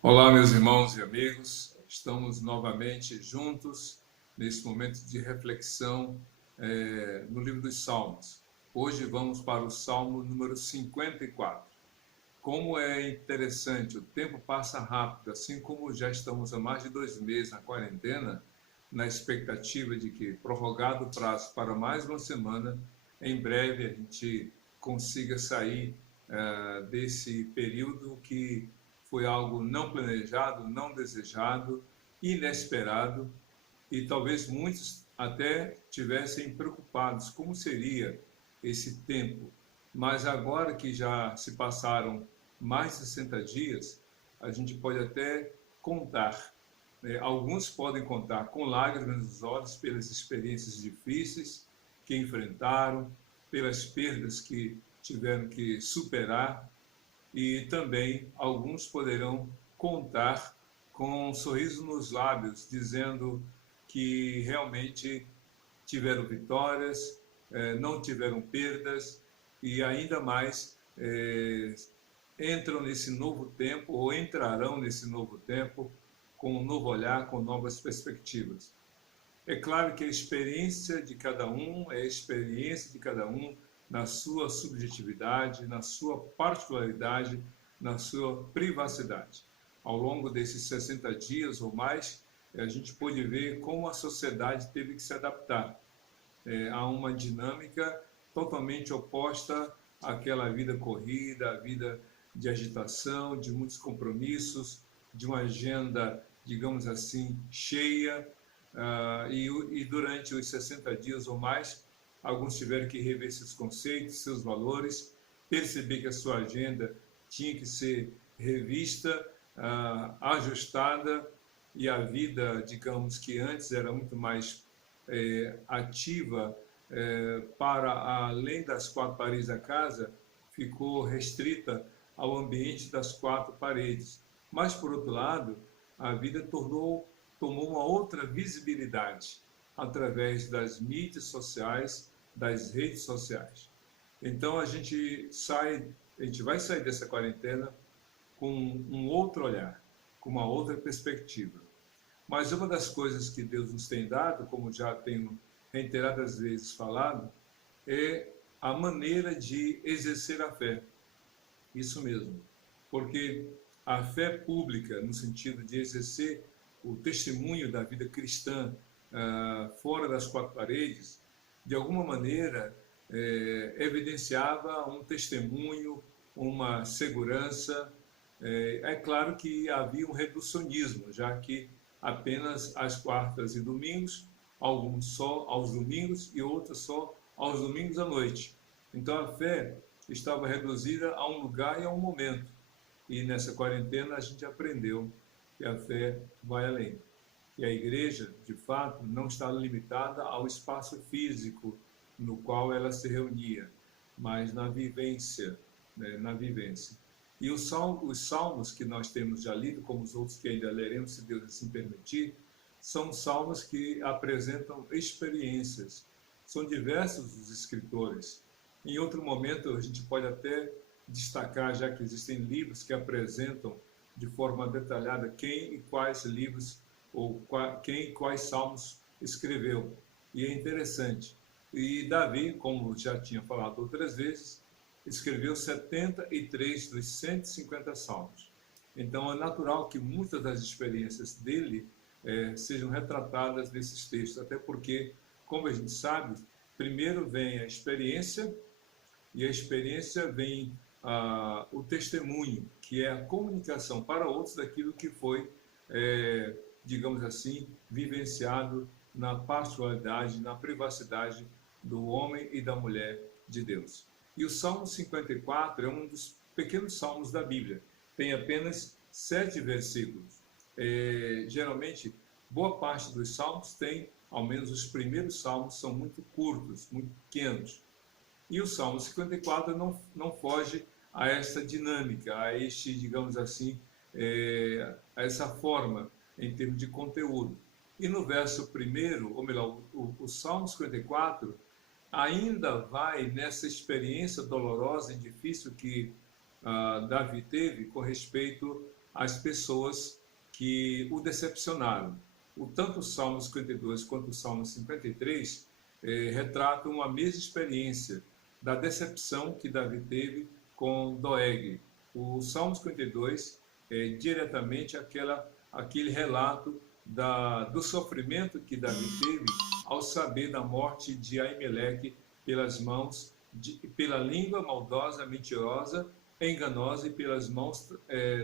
Olá, meus irmãos e amigos, estamos novamente juntos nesse momento de reflexão no livro dos Salmos. Hoje vamos para o Salmo número 54. Como é interessante, o tempo passa rápido, assim como já estamos há mais de 2 meses na quarentena, na expectativa de que, prorrogado o prazo para mais uma semana, em breve a gente consiga sair desse período que foi algo não planejado, não desejado, inesperado, e talvez muitos até tivessem preocupados como seria esse tempo. Mas agora que já se passaram mais de 60 dias, a gente pode até contar. Alguns podem contar com lágrimas nos olhos pelas experiências difíceis que enfrentaram, pelas perdas que tiveram que superar, e também alguns poderão contar com um sorriso nos lábios, dizendo que realmente tiveram vitórias, não tiveram perdas e ainda mais entram nesse novo tempo ou entrarão nesse novo tempo com um novo olhar, com novas perspectivas. É claro que a experiência de cada um é a experiência de cada um na sua subjetividade, na sua particularidade, na sua privacidade. Ao longo desses 60 dias ou mais, a gente pôde ver como a sociedade teve que se adaptar a uma dinâmica totalmente oposta àquela vida corrida, à vida de agitação, de muitos compromissos, de uma agenda, digamos assim, cheia. E durante os 60 dias ou mais, alguns tiveram que rever seus conceitos, seus valores, perceber que a sua agenda tinha que ser revista, ajustada, e a vida, digamos que antes era muito mais ativa para além das quatro paredes da casa, ficou restrita ao ambiente das quatro paredes. Mas, por outro lado, a vida tomou uma outra visibilidade através das mídias sociais, das redes sociais. Então a gente vai sair dessa quarentena com um outro olhar, com uma outra perspectiva. Mas uma das coisas que Deus nos tem dado, como já tenho reiteradas vezes falado, é a maneira de exercer a fé. Isso mesmo. Porque a fé pública, no sentido de exercer o testemunho da vida cristã fora das quatro paredes, de alguma maneira evidenciava um testemunho, uma segurança. É claro que havia um reducionismo, já que apenas às quartas e domingos, alguns só aos domingos e outros só aos domingos à noite. Então a fé estava reduzida a um lugar e a um momento. E nessa quarentena a gente aprendeu que a fé vai além. E a igreja, de fato, não está limitada ao espaço físico no qual ela se reunia, mas na vivência, né, na vivência. E os salmos que nós temos já lido, como os outros que ainda leremos, se Deus assim permitir, são salmos que apresentam experiências. São diversos os escritores. Em outro momento, a gente pode até destacar, já que existem livros que apresentam de forma detalhada quem e quais livros, ou quem e quais salmos escreveu. E é interessante. E Davi, como já tinha falado outras vezes, escreveu 73 dos 150 salmos. Então é natural que muitas das experiências dele sejam retratadas nesses textos, até porque, como a gente sabe, primeiro vem a experiência, e a experiência vem o testemunho, que é a comunicação para outros daquilo que foi, digamos assim, vivenciado na particularidade, na privacidade do homem e da mulher de Deus. E o Salmo 54 é um dos pequenos salmos da Bíblia. Tem apenas 7 versículos. Geralmente, boa parte dos salmos tem, ao menos os primeiros salmos, são muito curtos, muito pequenos. E o Salmo 54 não foge a essa dinâmica, a este, digamos assim, a essa forma em termos de conteúdo. E no verso 1º, ou melhor, o Salmo 54 ainda vai nessa experiência dolorosa e difícil que Davi teve com respeito as pessoas que o decepcionaram. Tanto o Salmo 52 quanto o Salmo 53 retratam a mesma experiência da decepção que Davi teve com Doeg. O Salmo 52 é diretamente aquele relato do sofrimento que Davi teve ao saber da morte de Aimeleque pela língua maldosa, mentirosa, enganosa e pelas mãos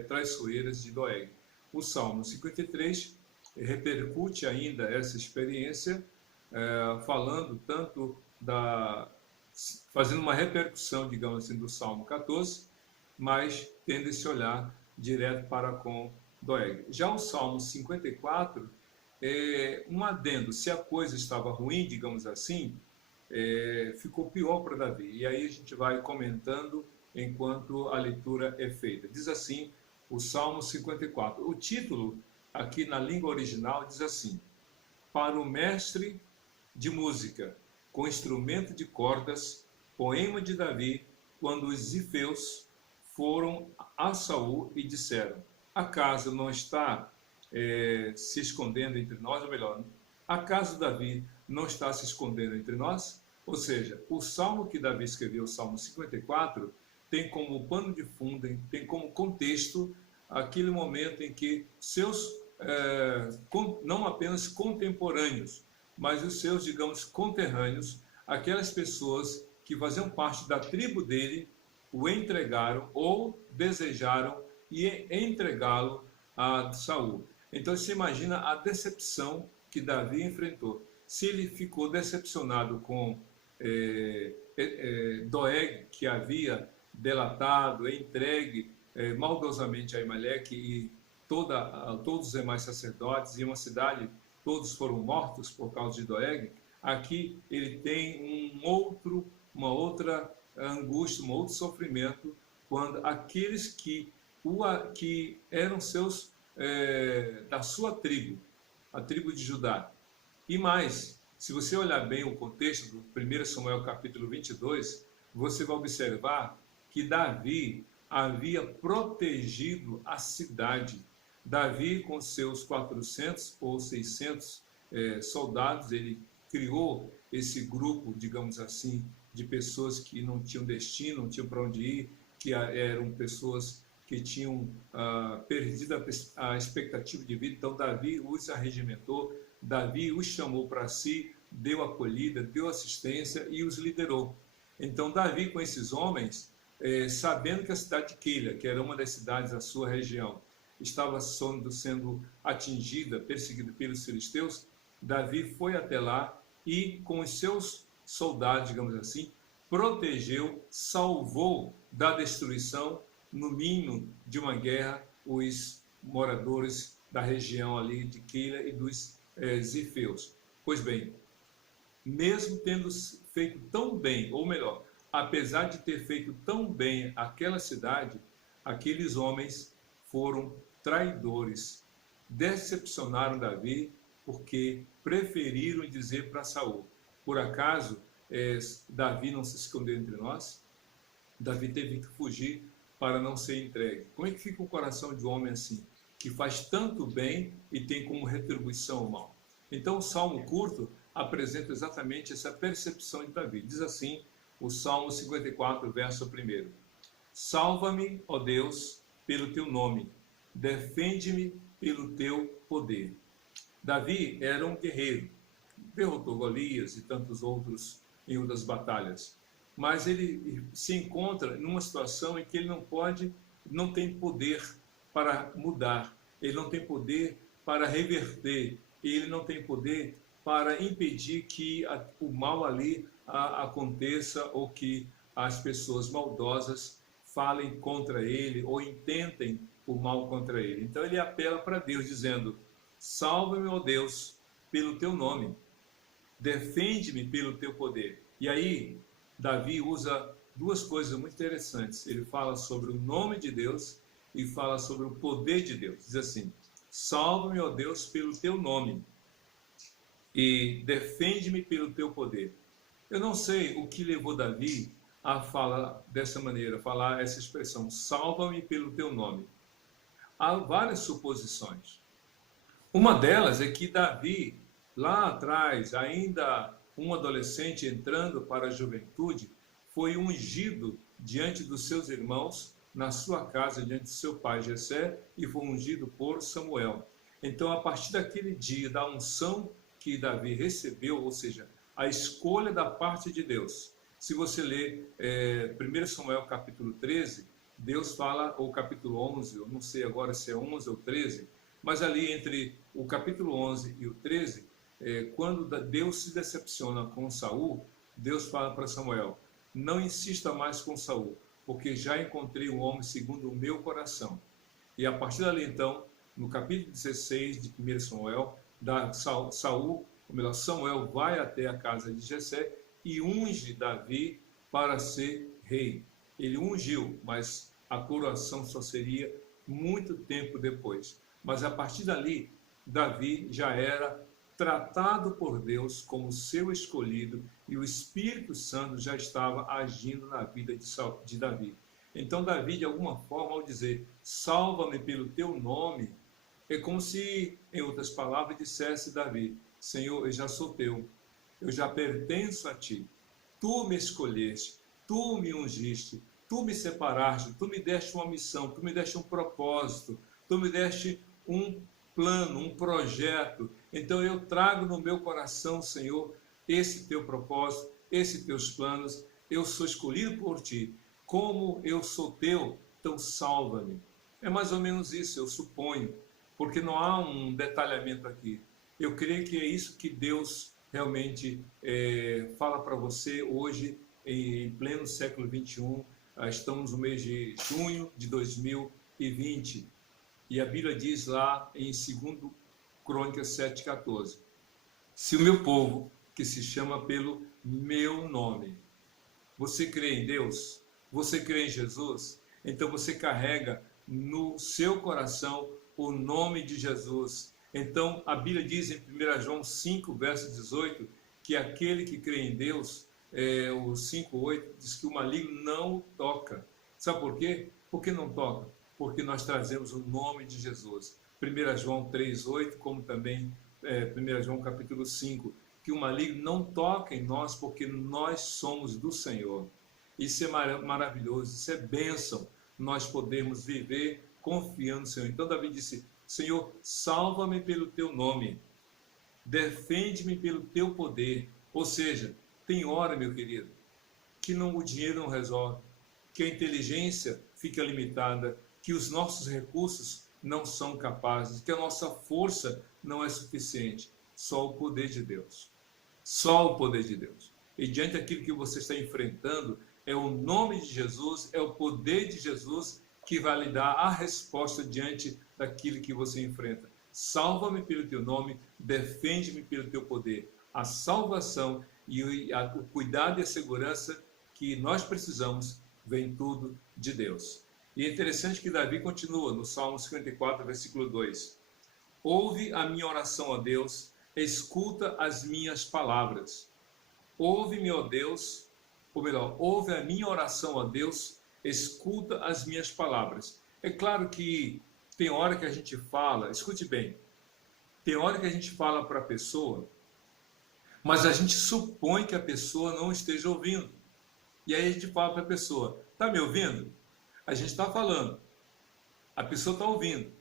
traiçoeiras de Doeg. O Salmo 53 repercute ainda essa experiência, falando tanto fazendo uma repercussão, digamos assim, do Salmo 14, mas tendo esse olhar direto para com Doeg. Já o Salmo 54 é um adendo. Se a coisa estava ruim, digamos assim, ficou pior para Davi. E aí a gente vai comentando enquanto a leitura é feita. Diz assim o Salmo 54. O título, aqui na língua original, diz assim: para o mestre de música, com instrumento de cordas, poema de Davi, quando os zifeus foram a Saul e disseram: acaso não está se escondendo entre nós? Ou melhor, acaso Davi não está se escondendo entre nós? Ou seja, o salmo que Davi escreveu, o Salmo 54, tem como pano de fundo, tem como contexto aquele momento em que seus, não apenas contemporâneos, mas os seus, digamos, conterrâneos, aquelas pessoas que faziam parte da tribo dele, o entregaram ou desejaram entregá-lo a Saul. Então você imagina a decepção que Davi enfrentou. Se ele ficou decepcionado com Doeg, que havia delatado, entregue maldosamente a Aimeleque e todos os demais sacerdotes, e uma cidade, todos foram mortos por causa de Doeg, aqui ele tem uma outra angústia, um outro sofrimento, quando aqueles que eram seus, da sua tribo, a tribo de Judá. E mais, se você olhar bem o contexto do 1 Samuel capítulo 22, você vai observar que Davi havia protegido a cidade. Davi, com seus 400 ou 600 soldados, ele criou esse grupo, digamos assim, de pessoas que não tinham destino, não tinham para onde ir, que eram pessoas que tinham perdido a expectativa de vida. Então Davi os arregimentou, Davi os chamou para si, deu acolhida, deu assistência e os liderou. Então Davi, com esses homens, sabendo que a cidade de Keila, que era uma das cidades da sua região, estava sendo atingida, perseguida pelos filisteus, Davi foi até lá e, com os seus soldados, digamos assim, protegeu, salvou da destruição, no mínimo de uma guerra, os moradores da região ali de Keila e dos zifeus. Pois bem, mesmo tendo feito tão bem, ou melhor, apesar de ter feito tão bem aquela cidade, aqueles homens foram traidores, decepcionaram Davi, porque preferiram dizer para Saul: por acaso Davi não se escondeu entre nós? Davi teve que fugir para não ser entregue. Como é que fica o coração de um homem assim, que faz tanto bem e tem como retribuição o mal? Então o Salmo curto apresenta exatamente essa percepção de Davi. Diz assim o Salmo 54, verso 1: salva-me, ó Deus, pelo teu nome, defende-me pelo teu poder. Davi era um guerreiro, derrotou Golias e tantos outros em outras batalhas, mas ele se encontra numa situação em que ele não tem poder para mudar, ele não tem poder para reverter, ele não tem poder para impedir que o mal ali aconteça, ou que as pessoas maldosas falem contra ele ou intentem o mal contra ele. Então ele apela para Deus dizendo: salva-me, ó Deus, pelo teu nome, defende-me pelo teu poder. E aí Davi usa duas coisas muito interessantes. Ele fala sobre o nome de Deus e fala sobre o poder de Deus. Diz assim: salva-me, ó Deus, pelo teu nome e defende-me pelo teu poder. Eu não sei o que levou Davi a falar dessa maneira, falar essa expressão: salva-me pelo teu nome. há várias suposições. Uma delas é que Davi, lá atrás, ainda um adolescente entrando para a juventude, foi ungido diante dos seus irmãos, na sua casa, diante de seu pai Jessé, e foi ungido por Samuel. Então, a partir daquele dia, da unção que Davi recebeu, ou seja, a escolha da parte de Deus. Se você ler 1 Samuel capítulo 13, Deus fala, ou capítulo 11, eu não sei agora se é 11 ou 13, mas ali entre o capítulo 11 e o 13, quando Deus se decepciona com Saul, Deus fala para Samuel, não insista mais com Saul, porque já encontrei um homem segundo o meu coração. E a partir dali, então, no capítulo 16 de 1 Samuel, Samuel vai até a casa de Jessé e unge Davi para ser rei. Ele ungiu, mas a coroação só seria muito tempo depois. Mas a partir dali, Davi já era tratado por Deus como seu escolhido e o Espírito Santo já estava agindo na vida de Davi. Então Davi, de alguma forma, ao dizer, salva-me pelo teu nome, é como se, em outras palavras, dissesse Davi, Senhor, eu já sou teu, eu já pertenço a ti, tu me escolheste, tu me ungiste, tu me separaste, tu me deste uma missão, tu me deste um propósito, tu me deste um plano, um projeto. Então eu trago no meu coração, Senhor, esse teu propósito, esses teus planos. Eu sou escolhido por ti. Como eu sou teu, então salva-me. É mais ou menos isso, eu suponho, porque não há um detalhamento aqui. Eu creio que é isso que Deus realmente fala para você hoje, em pleno século XXI. Estamos no mês de junho de 2020. E a Bíblia diz lá em 2 Crônicas 7,14, se o meu povo, que se chama pelo meu nome, você crê em Deus? Você crê em Jesus? Então você carrega no seu coração o nome de Jesus. Então a Bíblia diz em 1 João 5, verso 18, que aquele que crê em Deus, o 5,8, diz que o maligno não o toca. Sabe por quê? Por que não toca? Porque nós trazemos o nome de Jesus. 1 João 3,8, como também 1 João capítulo 5, que o maligno não toca em nós, porque nós somos do Senhor. Isso é maravilhoso, isso é bênção, nós podemos viver confiando no Senhor. Então Davi disse, Senhor, salva-me pelo teu nome, defende-me pelo teu poder. Ou seja, tem hora, meu querido, que o dinheiro não resolve, que a inteligência fica limitada, que os nossos recursos não são capazes, que a nossa força não é suficiente. Só o poder de Deus. Só o poder de Deus. E diante daquilo que você está enfrentando, é o nome de Jesus, é o poder de Jesus que vai lhe dar a resposta diante daquilo que você enfrenta. Salva-me pelo teu nome, defende-me pelo teu poder. A salvação e o cuidado e a segurança que nós precisamos vem tudo de Deus. E é interessante que Davi continua no Salmo 54, versículo 2. Ouve a minha oração a Deus, escuta as minhas palavras. Ouve-me, ó Deus, ou melhor, ouve a minha oração a Deus, escuta as minhas palavras. É claro que tem hora que a gente fala, escute bem, tem hora que a gente fala para a pessoa, mas a gente supõe que a pessoa não esteja ouvindo. E aí a gente fala para a pessoa, está me ouvindo? A gente está falando, a pessoa está ouvindo,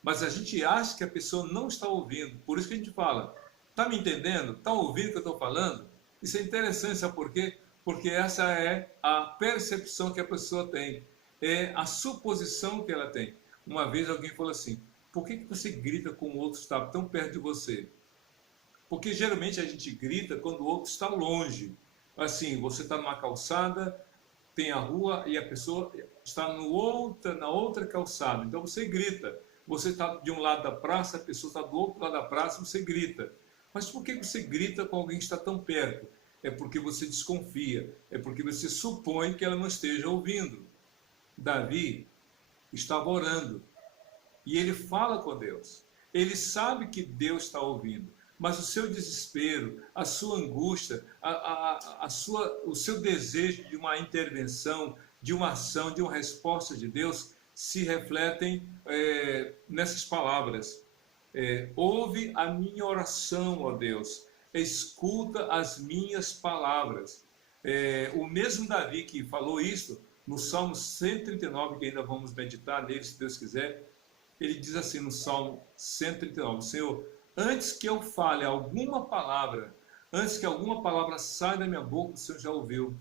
mas a gente acha que a pessoa não está ouvindo. Por isso que a gente fala, está me entendendo? Está ouvindo o que eu estou falando? Isso é interessante, sabe por quê? Porque essa é a percepção que a pessoa tem, é a suposição que ela tem. Uma vez alguém falou assim, por que você grita com o outro está tão perto de você? Porque geralmente a gente grita quando o outro está longe. Assim, você está numa calçada, tem a rua e a pessoa está na outra calçada. Então você grita. Você está de um lado da praça, a pessoa está do outro lado da praça, você grita. Mas por que você grita com alguém que está tão perto? É porque você desconfia, é porque você supõe que ela não esteja ouvindo. Davi estava orando e ele fala com Deus. Ele sabe que Deus está ouvindo, mas o seu desespero, a sua angústia, o seu desejo de uma intervenção, de uma ação, de uma resposta de Deus, se refletem nessas palavras. Ouve a minha oração, ó Deus, escuta as minhas palavras. O mesmo Davi que falou isso, no Salmo 139, que ainda vamos meditar nele, se Deus quiser, ele diz assim no Salmo 139, Senhor, antes que eu fale alguma palavra, antes que alguma palavra saia da minha boca, o Senhor já ouviu.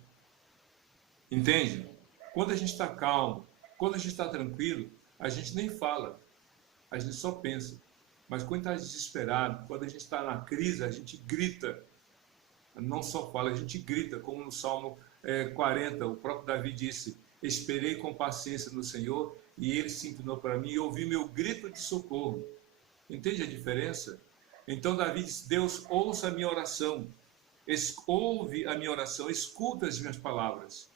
Entende? Quando a gente está calmo, quando a gente está tranquilo, a gente nem fala, a gente só pensa. Mas quando está desesperado, quando a gente está na crise, a gente grita. Não só fala, a gente grita, como no Salmo 40, o próprio Davi disse, esperei com paciência no Senhor, e ele se inclinou para mim e ouviu meu grito de socorro. Entende a diferença? Então Davi disse, Deus, ouça a minha oração, ouve a minha oração, escuta as minhas palavras.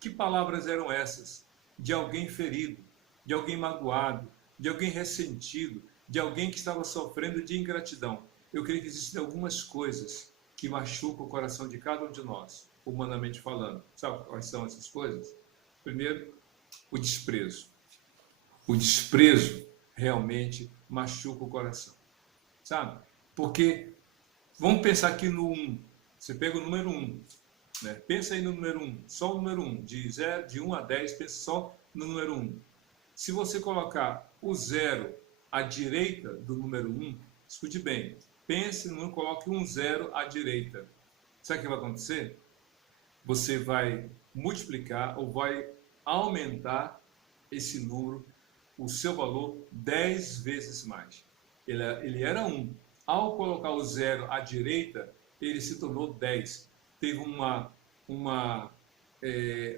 Que palavras eram essas? De alguém ferido, de alguém magoado, de alguém ressentido, de alguém que estava sofrendo de ingratidão. Eu creio que existem algumas coisas que machucam o coração de cada um de nós, humanamente falando. Sabe quais são essas coisas? Primeiro, o desprezo. O desprezo realmente machuca o coração. Sabe? Porque, vamos pensar aqui no 1. Você pega o número 1. Né? Pensa aí no número 1. Só o número 1. De 1 a 10, pensa só no número 1. Se você colocar o 0 à direita do número 1, escute bem. Pense no 1, coloque um 0 à direita. Sabe o que vai acontecer? Você vai multiplicar ou vai aumentar esse número, o seu valor, 10 vezes mais. Ele era 1. Ao colocar o 0 à direita, ele se tornou 10. Teve uma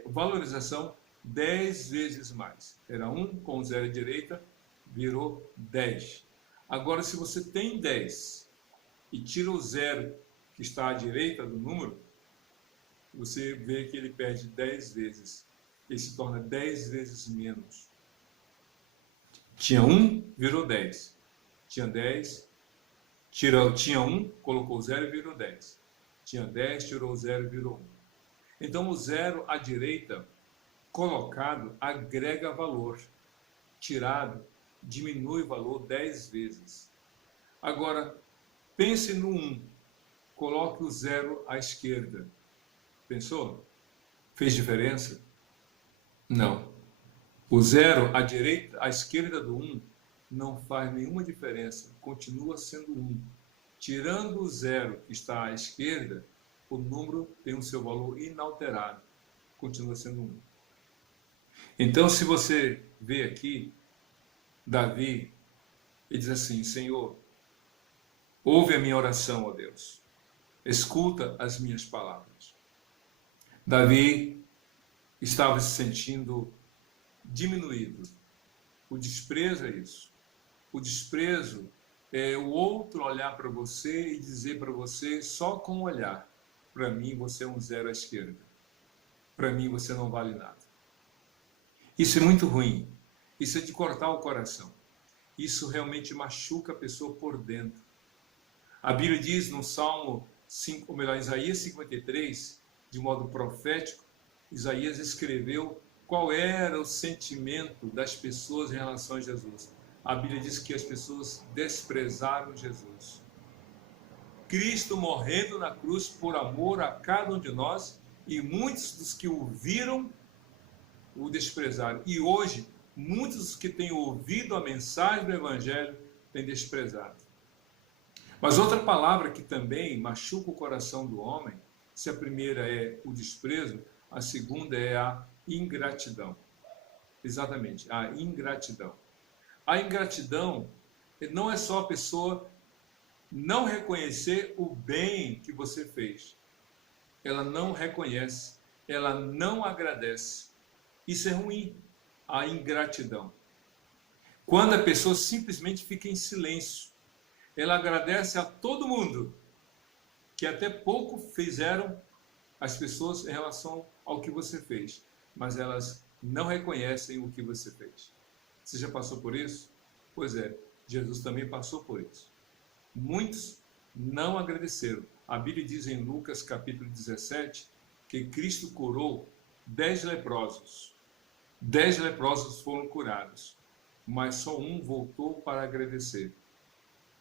valorização 10 vezes mais. Era 1 com o 0 à direita, virou 10. Agora, se você tem 10 e tira o 0 que está à direita do número, você vê que ele perde 10 vezes. Ele se torna 10 vezes menos. Tinha 1, virou 10. Tinha 10, tinha 1, colocou 0 e virou 10. Tinha 10, tirou o 0 e virou 1. Então, o 0 à direita, colocado, agrega valor. Tirado, diminui o valor 10 vezes. Agora, pense no 1. Coloque o 0 à esquerda. Pensou? Fez diferença? Não. O 0 à direita, à esquerda do 1 não faz nenhuma diferença. Continua sendo 1. Tirando o 0 que está à esquerda, o número tem o seu valor inalterado. Continua sendo 1. Então, se você vê aqui, Davi, ele diz assim, Senhor, ouve a minha oração, ó Deus. Escuta as minhas palavras. Davi estava se sentindo diminuído. O desprezo é isso. O desprezo é o outro olhar para você e dizer para você, só com o olhar, para mim você é um 0 à esquerda. Para mim você não vale nada. Isso é muito ruim. Isso é de cortar o coração. Isso realmente machuca a pessoa por dentro. A Bíblia diz no Salmo 5, ou melhor, Isaías 53, de modo profético, Isaías escreveu qual era o sentimento das pessoas em relação a Jesus. A Bíblia diz que as pessoas desprezaram Jesus. Cristo morrendo na cruz por amor a cada um de nós, e muitos dos que o viram o desprezaram. E hoje, muitos dos que têm ouvido a mensagem do Evangelho têm desprezado. Mas outra palavra que também machuca o coração do homem, se a primeira é o desprezo, a segunda é a ingratidão. Exatamente, a ingratidão. A ingratidão não é só a pessoa não reconhecer o bem que você fez. Ela não reconhece, ela não agradece. Isso é ruim, a ingratidão. Quando a pessoa simplesmente fica em silêncio, ela agradece a todo mundo, que até pouco fizeram as pessoas em relação ao que você fez, mas elas não reconhecem o que você fez. Você já passou por isso? Pois é, Jesus também passou por isso. Muitos não agradeceram. A Bíblia diz em Lucas capítulo 17 que Cristo curou 10 leprosos. 10 leprosos foram curados, mas só um voltou para agradecer.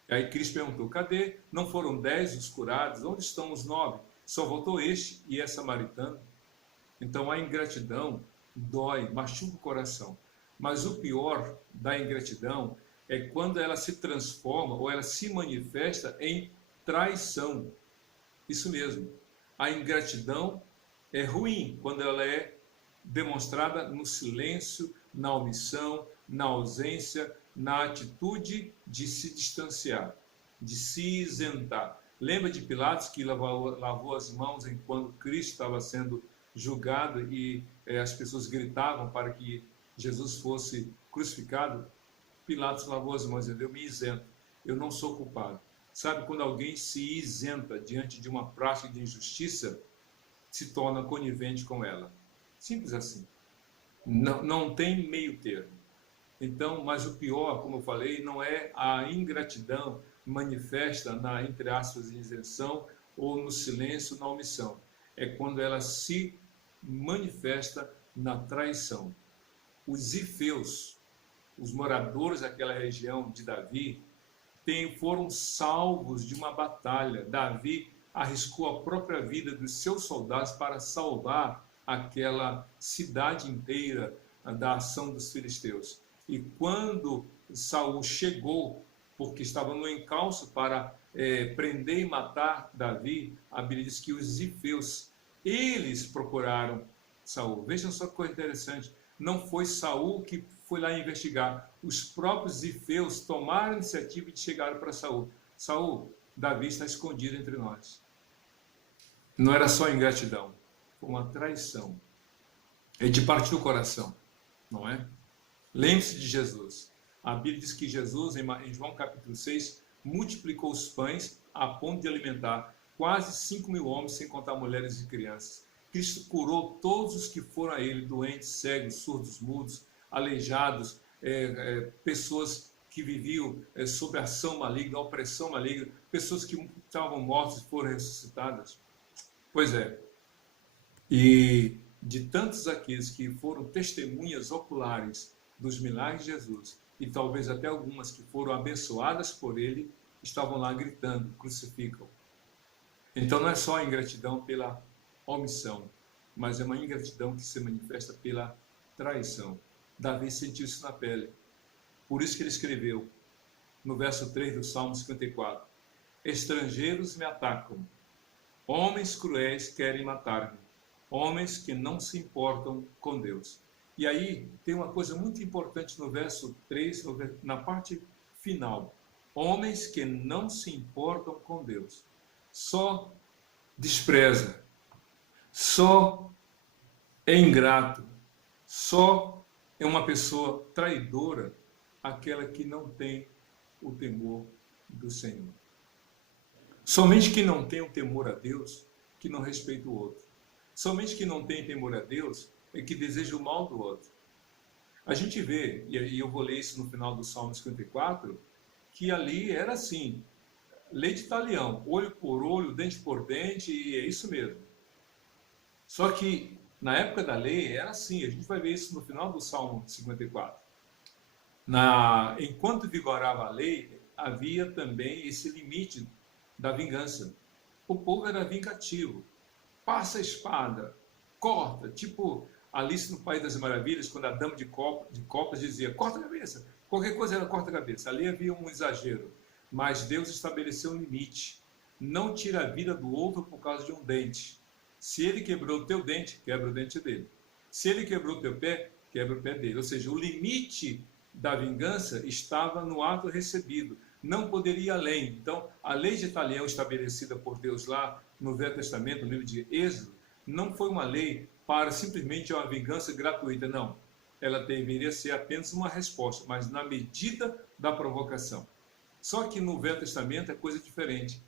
E aí Cristo perguntou, cadê? Não foram 10 os curados? Onde estão os 9? Só voltou este e é samaritano. Então a ingratidão dói, machuca o coração. Mas o pior da ingratidão é quando ela se transforma ou ela se manifesta em traição. Isso mesmo. A ingratidão é ruim quando ela é demonstrada no silêncio, na omissão, na ausência, na atitude de se distanciar, de se isentar. Lembra de Pilatos que lavou as mãos enquanto Cristo estava sendo julgado e as pessoas gritavam para que Jesus fosse crucificado? Pilatos lavou as mãos e disse, eu me isento, eu não sou culpado. Sabe, quando alguém se isenta diante de uma prática de injustiça, se torna conivente com ela. Simples assim. Não tem meio termo. Então, mas o pior, como eu falei, não é a ingratidão manifesta na, entre aspas, isenção ou no silêncio, na omissão. É quando ela se manifesta na traição. Os zifeus, os moradores daquela região de Davi, foram salvos de uma batalha. Davi arriscou a própria vida dos seus soldados para salvar aquela cidade inteira da ação dos filisteus. E quando Saul chegou, porque estava no encalço para prender e matar Davi, a Bíblia diz que os zifeus, eles procuraram Saul. Vejam só que coisa interessante. Não foi Saul que foi lá investigar. Os próprios zifeus tomaram a iniciativa de chegar para Saul. Saul, Davi está escondido entre nós. Não era só ingratidão, foi uma traição. É de partir o coração, não é? Lembre-se de Jesus. A Bíblia diz que Jesus, em João capítulo 6, multiplicou os pães a ponto de alimentar quase 5.000 homens, sem contar mulheres e crianças. Cristo curou todos os que foram a ele, doentes, cegos, surdos, mudos, aleijados, pessoas que viviam sob a ação maligna, a opressão maligna, pessoas que estavam mortas e foram ressuscitadas. Pois é. E de tantos aqueles que foram testemunhas oculares dos milagres de Jesus, e talvez até algumas que foram abençoadas por ele, estavam lá gritando, crucificam. Então não é só a ingratidão pela omissão, mas é uma ingratidão que se manifesta pela traição. Davi sentiu isso na pele. Por isso que ele escreveu, no verso 3 do Salmo 54, estrangeiros me atacam, homens cruéis querem matar-me, homens que não se importam com Deus. E aí tem uma coisa muito importante no verso 3, na parte final. Homens que não se importam com Deus. Só despreza, só é ingrato, só é uma pessoa traidora aquela que não tem o temor do Senhor. Somente quem não tem o temor a Deus, que não respeita o outro. Somente quem não tem temor a Deus é que deseja o mal do outro. A gente vê, e eu vou ler isso no final do Salmo 54, que ali era assim, lei de talião, olho por olho, dente por dente, e é isso mesmo. Só que na época da lei era assim, a gente vai ver isso no final do Salmo 54. Enquanto vigorava a lei, havia também esse limite da vingança. O povo era vingativo, passa a espada, corta, tipo Alice no País das Maravilhas, quando a dama de copas dizia, corta a cabeça, qualquer coisa era corta a cabeça. Ali havia um exagero, mas Deus estabeleceu um limite. Não tira a vida do outro por causa de um dente. Se ele quebrou o teu dente, quebra o dente dele. Se ele quebrou o teu pé, quebra o pé dele. Ou seja, o limite da vingança estava no ato recebido. Não poderia ir além. Então, a lei de talião estabelecida por Deus lá no Velho Testamento, no livro de Êxodo, não foi uma lei para simplesmente uma vingança gratuita, não. Ela deveria ser apenas uma resposta, mas na medida da provocação. Só que no Velho Testamento é coisa diferente.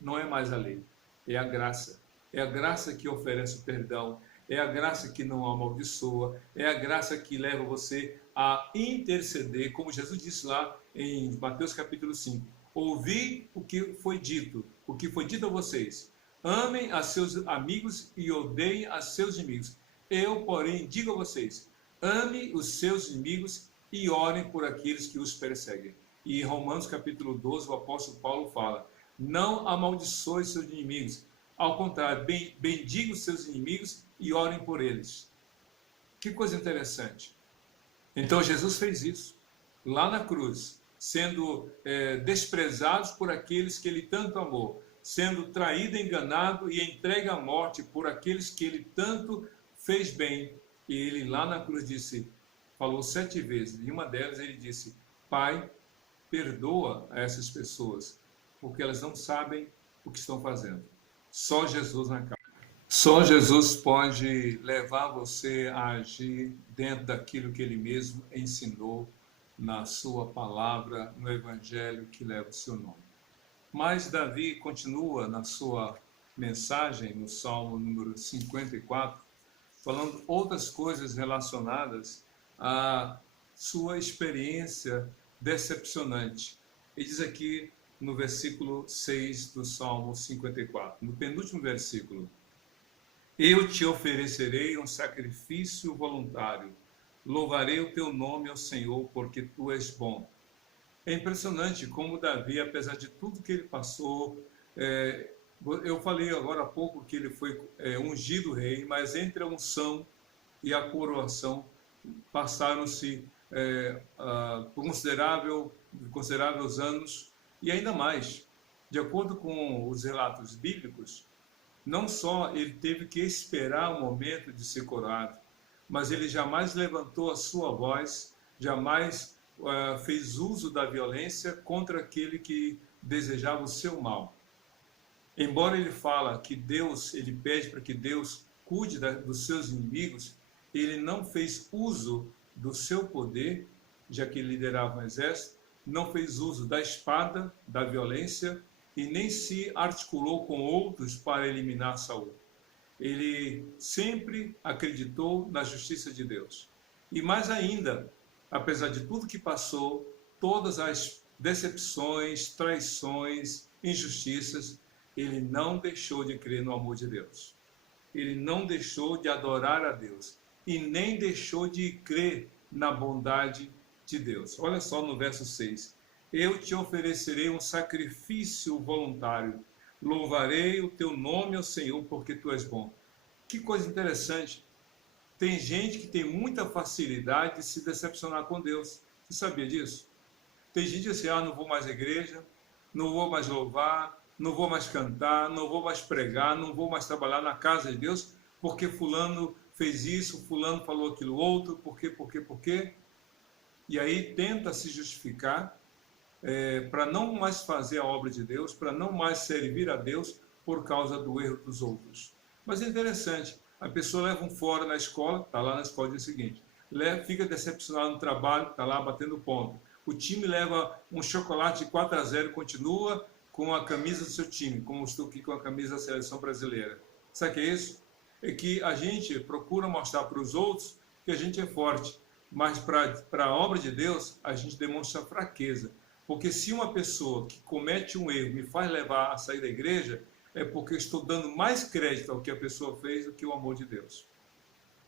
Não é mais a lei, é a graça. É a graça que oferece o perdão, é a graça que não amaldiçoa, é a graça que leva você a interceder, como Jesus disse lá em Mateus capítulo 5. Ouvi o que foi dito a vocês. Amem a seus amigos e odeiem a seus inimigos. Eu, porém, digo a vocês, ame os seus inimigos e orem por aqueles que os perseguem. E em Romanos capítulo 12, o apóstolo Paulo fala, não amaldiçoe seus inimigos, ao contrário, bendiga os seus inimigos e orem por eles. Que coisa interessante. Então Jesus fez isso, lá na cruz, sendo desprezados por aqueles que ele tanto amou, sendo traído, enganado e entregue à morte por aqueles que ele tanto fez bem. E ele lá na cruz falou 7 vezes, e uma delas ele disse, Pai, perdoa a essas pessoas, porque elas não sabem o que estão fazendo. Só Jesus na causa. Só Jesus pode levar você a agir dentro daquilo que ele mesmo ensinou na sua palavra, no evangelho que leva o seu nome. Mas Davi continua na sua mensagem, no Salmo número 54, falando outras coisas relacionadas à sua experiência decepcionante. Ele diz aqui no versículo 6 do Salmo 54, no penúltimo versículo, eu te oferecerei um sacrifício voluntário, louvarei o teu nome ao Senhor, porque tu és bom. É impressionante como Davi, apesar de tudo que ele passou, eu falei agora há pouco que ele foi ungido rei, mas entre a unção e a coroação passaram-se por consideráveis anos, e ainda mais, de acordo com os relatos bíblicos, não só ele teve que esperar o momento de ser coroado, mas ele jamais levantou a sua voz, jamais fez uso da violência contra aquele que desejava o seu mal. Embora ele fala que ele pede para que Deus cuide dos seus inimigos, ele não fez uso do seu poder, já que ele liderava um exército, não fez uso da espada, da violência, e nem se articulou com outros para eliminar Saul. Ele sempre acreditou na justiça de Deus. E mais ainda, apesar de tudo que passou, todas as decepções, traições, injustiças, ele não deixou de crer no amor de Deus. Ele não deixou de adorar a Deus. E nem deixou de crer na bondade de Deus. Olha só no verso 6. Eu te oferecerei um sacrifício voluntário. Louvarei o teu nome ao Senhor, porque tu és bom. Que coisa interessante. Tem gente que tem muita facilidade de se decepcionar com Deus. Você sabia disso? Tem gente que diz assim, não vou mais à igreja, não vou mais louvar, não vou mais cantar, não vou mais pregar, não vou mais trabalhar na casa de Deus, porque fulano fez isso, fulano falou aquilo outro, por quê? E aí tenta se justificar para não mais fazer a obra de Deus, para não mais servir a Deus por causa do erro dos outros. Mas é interessante, a pessoa leva um fora na escola, está lá na escola no dia seguinte, fica decepcionado no trabalho, está lá batendo ponto. O time leva um chocolate de 4-0 e continua com a camisa do seu time, como estou aqui com a camisa da seleção brasileira. Sabe o que é isso? É que a gente procura mostrar para os outros que a gente é forte, mas para a obra de Deus a gente demonstra fraqueza. Porque se uma pessoa que comete um erro me faz levar a sair da igreja, é porque eu estou dando mais crédito ao que a pessoa fez do que o amor de Deus.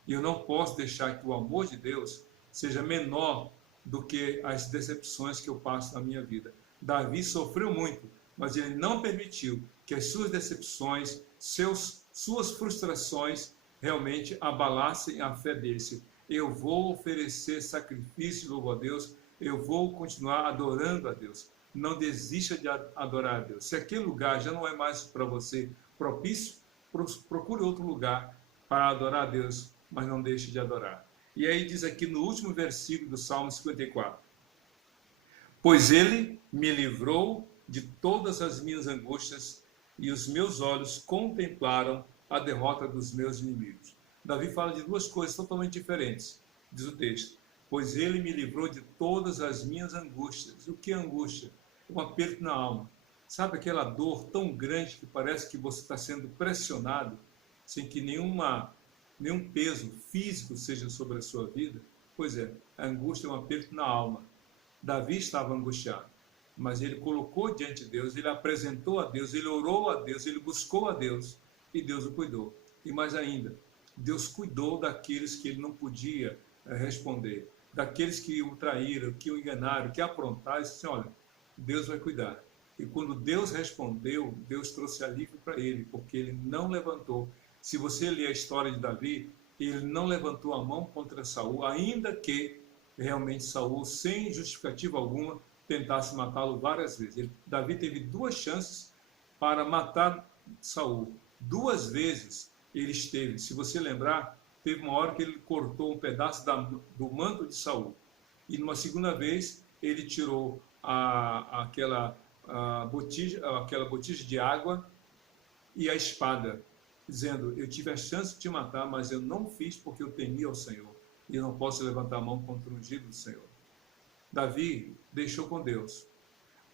E eu não posso deixar que o amor de Deus seja menor do que as decepções que eu passo na minha vida. Davi sofreu muito, mas ele não permitiu que as suas decepções, suas frustrações realmente abalassem a fé dele. Eu vou oferecer sacrifício, louvo a Deus, eu vou continuar adorando a Deus. Não desista de adorar a Deus. Se aquele lugar já não é mais para você propício, procure outro lugar para adorar a Deus, mas não deixe de adorar. E aí diz aqui no último versículo do Salmo 54, pois ele me livrou de todas as minhas angústias e os meus olhos contemplaram a derrota dos meus inimigos. Davi fala de duas coisas totalmente diferentes, diz o texto. Pois ele me livrou de todas as minhas angústias. O que é angústia? Um aperto na alma. Sabe aquela dor tão grande que parece que você está sendo pressionado, sem que nenhum peso físico seja sobre a sua vida? Pois é, a angústia é um aperto na alma. Davi estava angustiado, mas ele colocou diante de Deus, ele apresentou a Deus, ele orou a Deus, ele buscou a Deus, e Deus o cuidou. E mais ainda, Deus cuidou daqueles que ele não podia responder. Daqueles que o traíram, que o enganaram, que aprontaram, disse assim, olha, Deus vai cuidar. E quando Deus respondeu, Deus trouxe alívio para ele, porque ele não levantou. Se você ler a história de Davi, ele não levantou a mão contra Saul, ainda que realmente Saul, sem justificativa alguma, tentasse matá-lo várias vezes. Davi teve 2 chances para matar Saul. 2 vezes ele esteve, se você lembrar, teve uma hora que ele cortou um pedaço do manto de Saul. E numa segunda vez, ele tirou aquela botija de água e a espada, dizendo, eu tive a chance de te matar, mas eu não fiz porque eu temia ao Senhor. E eu não posso levantar a mão contra o ungido do Senhor. Davi deixou com Deus.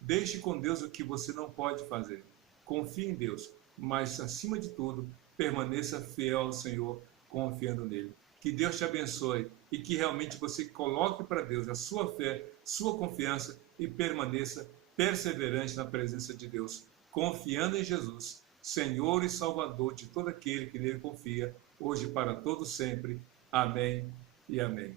Deixe com Deus o que você não pode fazer. Confie em Deus, mas acima de tudo, permaneça fiel ao Senhor, confiando nele. Que Deus te abençoe e que realmente você coloque para Deus a sua fé, sua confiança e permaneça perseverante na presença de Deus, confiando em Jesus, Senhor e Salvador de todo aquele que nele confia, hoje e para todo sempre. Amém e amém.